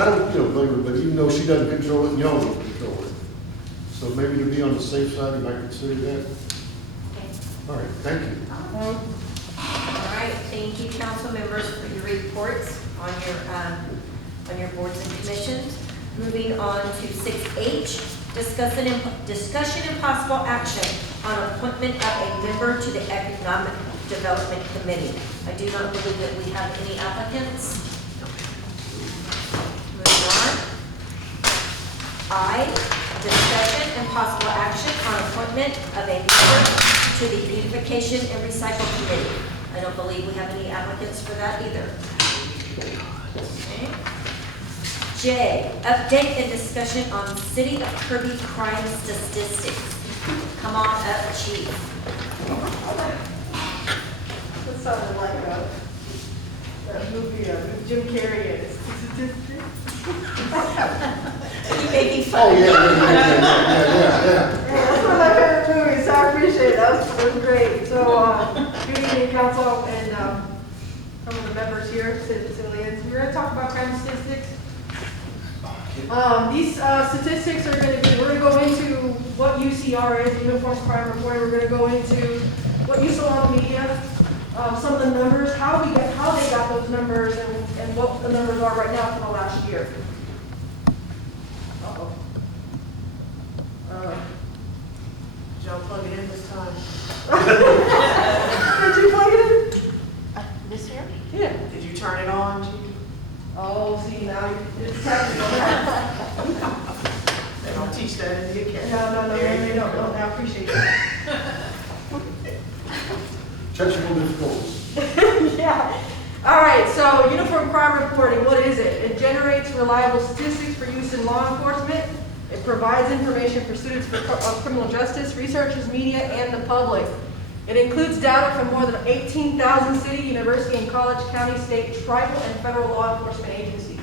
I don't, blame her, but even though she doesn't control it, y'all don't control it. So maybe to be on the safe side, you might consider that. Okay. All right, thank you. All right, thank you, council members, for your reports on your boards and commissions. Moving on to 6H, discussion and possible action on appointment of a member to the Economic Development Committee. I do not believe that we have any applicants. Moving on. I, discussion and possible action on appointment of a member to the Beautification and Recycle Committee. I don't believe we have any applicants for that either. Okay. J, update and discussion on City of Kirby crime statistics. Come on up, Chief. That sounded like that movie with Jim Carrey in it. You making Oh, fun? yeah. That's one of my favorite movies, so I appreciate it. That was great. So, good evening, council, and some of the members here, civilians. We're going to talk about crime statistics. These statistics are going to be, we're going to go into what UCR is, Uniform Crime Reporting. We're going to go into what you saw on the media, some of the numbers, how they got those numbers, and what the numbers are right now for the last year. Uh-oh. Did y'all plug it in this time? Did you plug it in? This year? Yeah. Did you turn it on, Chief? Oh, see, now it's technical. They don't teach that in the academy. No, they don't. I appreciate that. Technical difficulties. Yeah. All right, so Uniform Crime Reporting, what is it? It generates reliable statistics for use in law enforcement. It provides information for students of criminal justice, researchers, media, and the public. It includes data from more than 18,000 city, university, and college, county, state, tribal, and federal law enforcement agencies.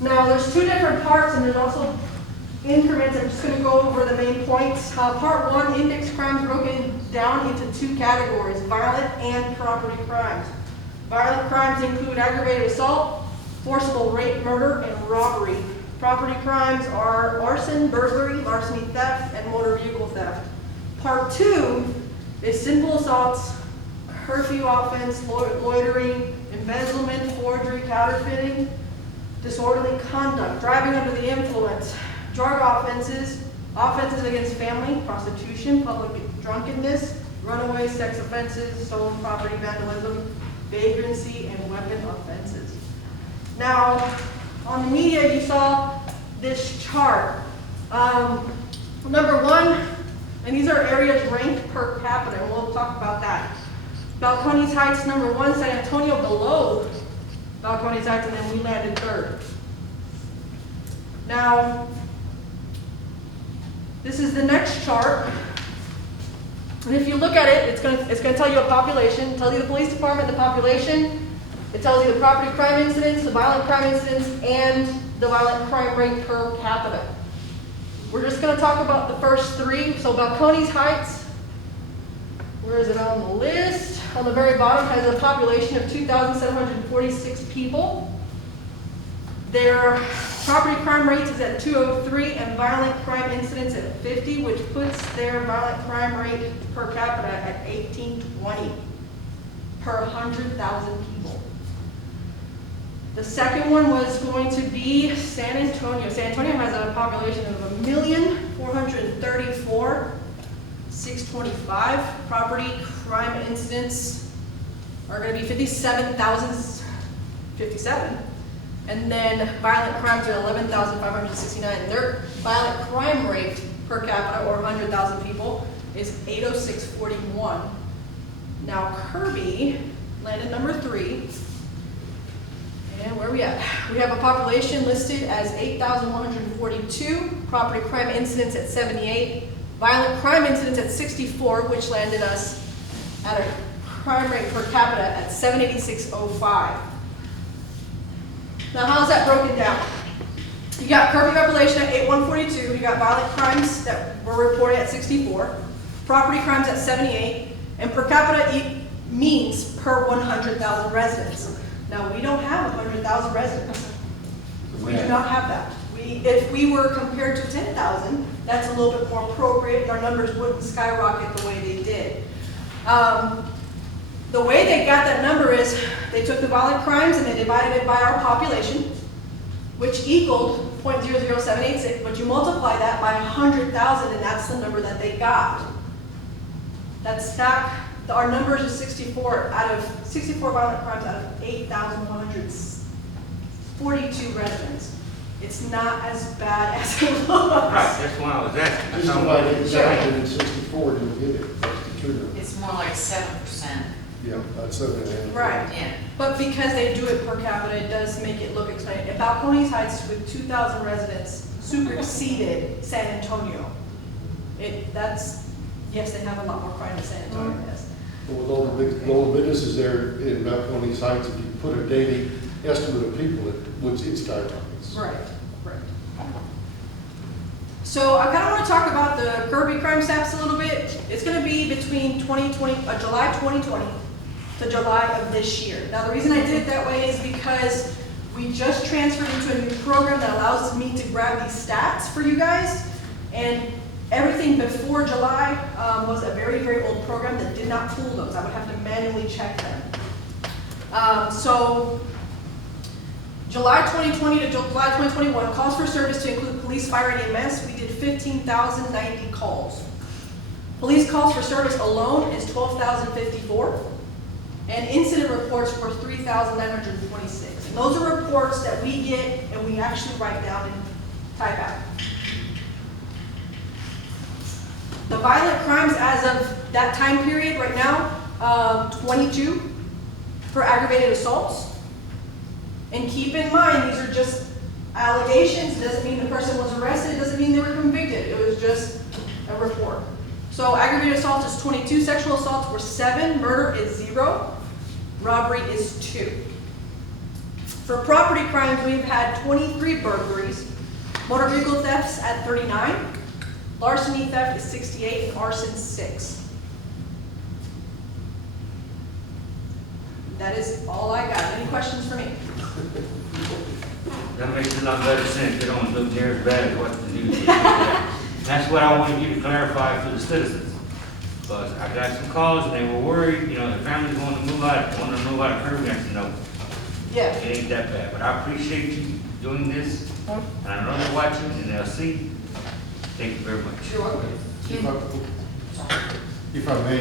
Now, there's two different parts, and there's also increments. I'm just going to go over the main points. Part 1, index crimes broken down into two categories, violent and property crimes. Violent crimes include aggravated assault, forcible rape, murder, and robbery. Property crimes are arson, burglary, larceny, theft, and motor vehicle theft. Part 2 is simple assaults, curfew offense, loitering, embezzlement, forgery, counterfeiting, disorderly conduct, driving under the influence, drug offenses, offenses against family, prostitution, public drunkenness, runaway sex offenses, stolen property, vandalism, vagrancy, and weapon offenses. Now, on the media, you saw this chart. Number 1, and these are areas ranked per capita, and we'll talk about that. Balcones Heights, number 1, San Antonio below Balcones Heights, and then we landed 3rd. Now, this is the next chart. And if you look at it, it's going to tell you a population. It tells you the police department, the population. It tells you the property crime incidents, the violent crime incidents, and the violent crime rate per capita. We're just going to talk about the first 3. So Balcones Heights, where is it on the list? On the very bottom has a population of 2,746 people. Their property crime rate is at 203 and violent crime incidents at 50, which puts their violent crime rate per capita at 1820 per 100,000 people. The second one was going to be San Antonio. San Antonio has a population of 1,434,625. Property crime incidents are going to be 57,057. And then violent crimes are 11,569. Their violent crime rate per capita, or 100,000 people, is 806.41. Now Kirby landed number 3. And where are we at? We have a population listed as 8,142, property crime incidents at 78, violent crime incidents at 64, which landed us at a crime rate per capita at 786.05. Now, how's that broken down? You got Kirby population at 8,142, you got violent crimes that were reported at 64, property crimes at 78, and per capita means per 100,000 residents. Now, we don't have 100,000 residents. not have that. If we were compared to 10,000, that's a little bit more appropriate, and our numbers wouldn't skyrocket the way they did. The way they got that number is they took the violent crimes and they divided it by our population, which equaled 0.00786, but you multiply that by 100,000 and that's the number that they got. That's not, our numbers are 64 violent crimes out of 8,142 residents. It's not as bad as it looks. Right, that's why I was asking. Just divide it exactly in 64, you'll get it. That's the true number. It's more like 7%. Yeah, that's 7.5. Right. Yeah. But because they do it per capita, it does make it look expensive. And Balcones Heights with 2,000 residents superseded San Antonio. Yes, they have a lot more crime than San Antonio has. But with all the big businesses there in Balcones Heights, if you put a daily estimate of people, it skyrockets. Right. So I kind of want to talk about the Kirby crime stats a little bit. It's going to be between July 2020 to July of this year. Now the reason I did it that way is because we just transferred into a new program that allows me to grab these stats for you guys. And everything before July was a very, very old program that did not pull those. I would have to manually check them. So July 2020 to July 2021, calls for service to include police, fire, and EMS, we did 15,090 calls. Police calls for service alone is 12,054, and incident reports were 3,926. And those are reports that we get and we actually write down and type out. The violent crimes as of that time period right now, 22 for aggravated assaults. And keep in mind, these are just allegations. It doesn't mean the person was arrested. It doesn't mean they were convicted. It was just a report. So aggravated assault is 22, sexual assaults were 7, murder is 0, robbery is 2. For property crimes, we've had 23 burglaries, motor vehicle thefts at 39, larceny theft is 68, and arson 6. That is all I got. Any questions for me? That makes a lot better sense. They don't look near as bad as what the news is. That's what I wanted you to clarify for the citizens. But I got some calls and they were worried, their families wanted to move out of Kirby. I said, no, Yeah. it ain't that bad. But I appreciate you doing this. And I know they're watching and they'll see. Thank you very much. You're welcome. If I may,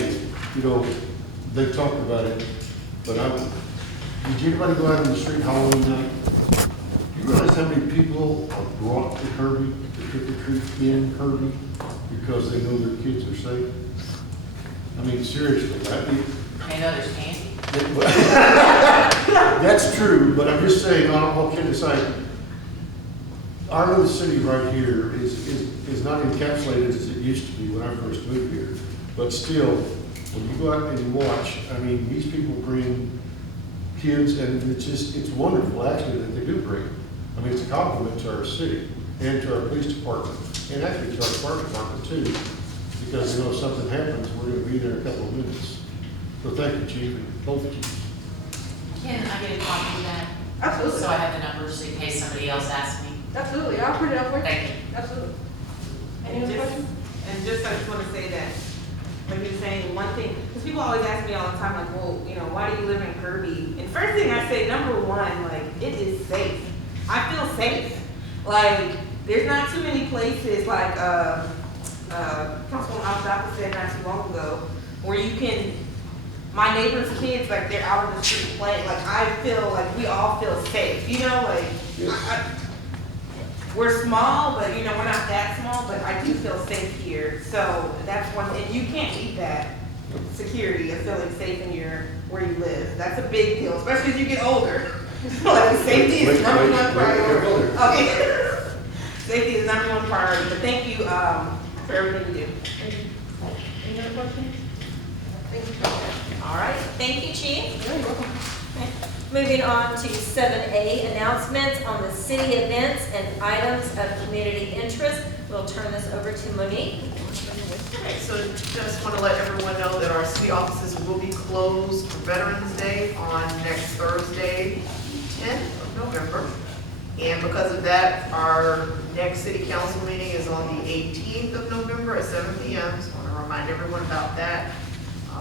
they talked about it, but did anybody go out on the street Halloween night? You realize how many people are brought to Kirby, to trick or treat in Kirby, because they know their kids are safe? I mean, seriously, I know there's candy. That's true, but I'm just saying, all kidding aside, our little city right here is not encapsulated as it used to be when I first moved here. But still, when you go out and you watch, I mean, these people bring kids, and it's wonderful actually that they do bring them. I mean, it's a compliment to our city and to our police department, and actually to our fire department too, because if something happens, we're going to be there in a couple of minutes. So thank you, Chief, and both chiefs. Can I get a copy of that? Absolutely. So I have the numbers in case somebody else asks me. Absolutely. I'll print it out for you. Thank you. Absolutely. Any other questions? And just I just want to say that when you're saying one thing, because people always ask me all the time, like, well, why do you live in Kirby? And first thing I say, number one, like, it is safe. I feel safe. Like, there's not too many places like Councilwoman Alzappa said not too long ago, where you can, my neighbor's kids, like, they're out on the street playing. Like, I feel like we all feel safe. We're small, but we're not that small, but I do feel safe here. So that's one, and you can't beat that security of feeling safe in where you live. That's a big deal, especially as you get older. Like, safety is number one priority. Okay. Safety is number one priority, but thank you for everything you do. Any other questions? Thank you. All right, thank you, Chief. You're welcome. Moving on to 7A, announcements on the city events and items of community interest. We'll turn this over to Monique. Okay, so just want to let everyone know that our city offices will be closed for Veterans Day on next Thursday, 10th of November. And because of that, our next city council meeting is on the 18th of November at 7 p.m. So I want to remind everyone about that.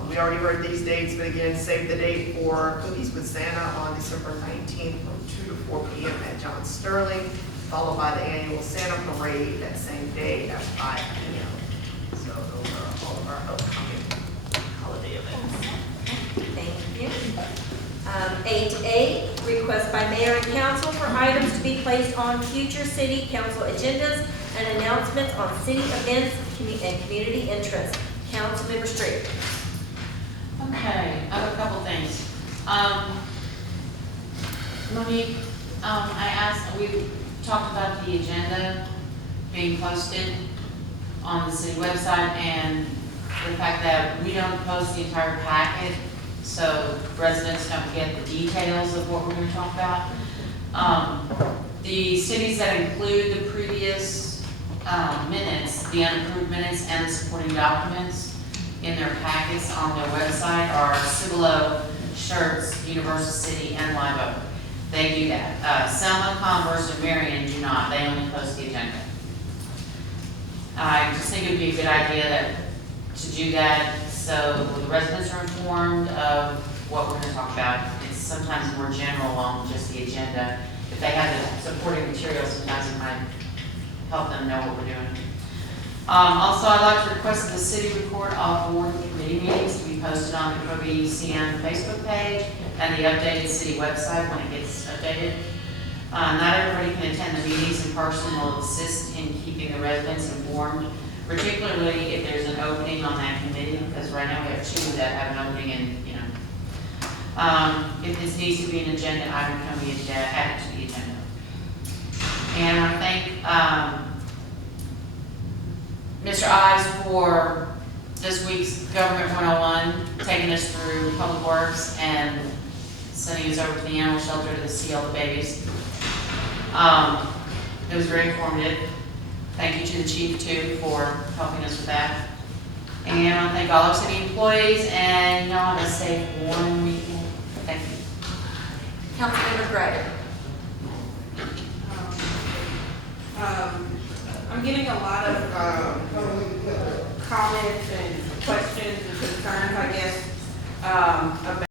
We already heard these dates, but again, save the date for Cookies with Santa on December 19th from 2 to 4 p.m. at John Sterling, followed by the annual Santa Parade that same day at 5 p.m. So those are all of our upcoming holiday events. Thank you. 8A, request by mayor and council for items to be placed on future city council agendas and announcements on city events and community interest. Councilmember Street. Okay, I have a couple things. Monique, we talked about the agenda being posted on the city website and the fact that we don't post the entire packet, so residents don't get the details of what we're gonna talk about. The cities that include the previous minutes, the unapproved minutes and the supporting documents in their packets on their website are Cibolo, Schertz, Universal City, and Live Oak. They do that. Selma, Converse, and Marion do not. They only post the agenda. I just think it would be a good idea to do that so the residents are informed of what we're going to talk about. It's sometimes more general on just the agenda. If they have the supporting materials, sometimes it might help them know what we're doing. Also, I'd like to request that the city report of board and committee meetings to be posted on the Kirby CN Facebook page and the updated city website when it gets updated. Not everybody can attend the meetings in person. Will assist in keeping the residents informed, particularly if there's an opening on that committee, because right now we have two that have an opening and, if this needs to be an agenda item, can we add it to the agenda? And I thank, Mr. Ives for this week's Government 101, taking us through Public Works and sending us over to the animal shelter to see all the babies. It was very informative. Thank you to the chief too for helping us with that. And I thank all our city employees, and y'all have a safe, warm weekend. Thank you. Councilmember Gray. I'm getting a lot of comments and questions and concerns, I guess, about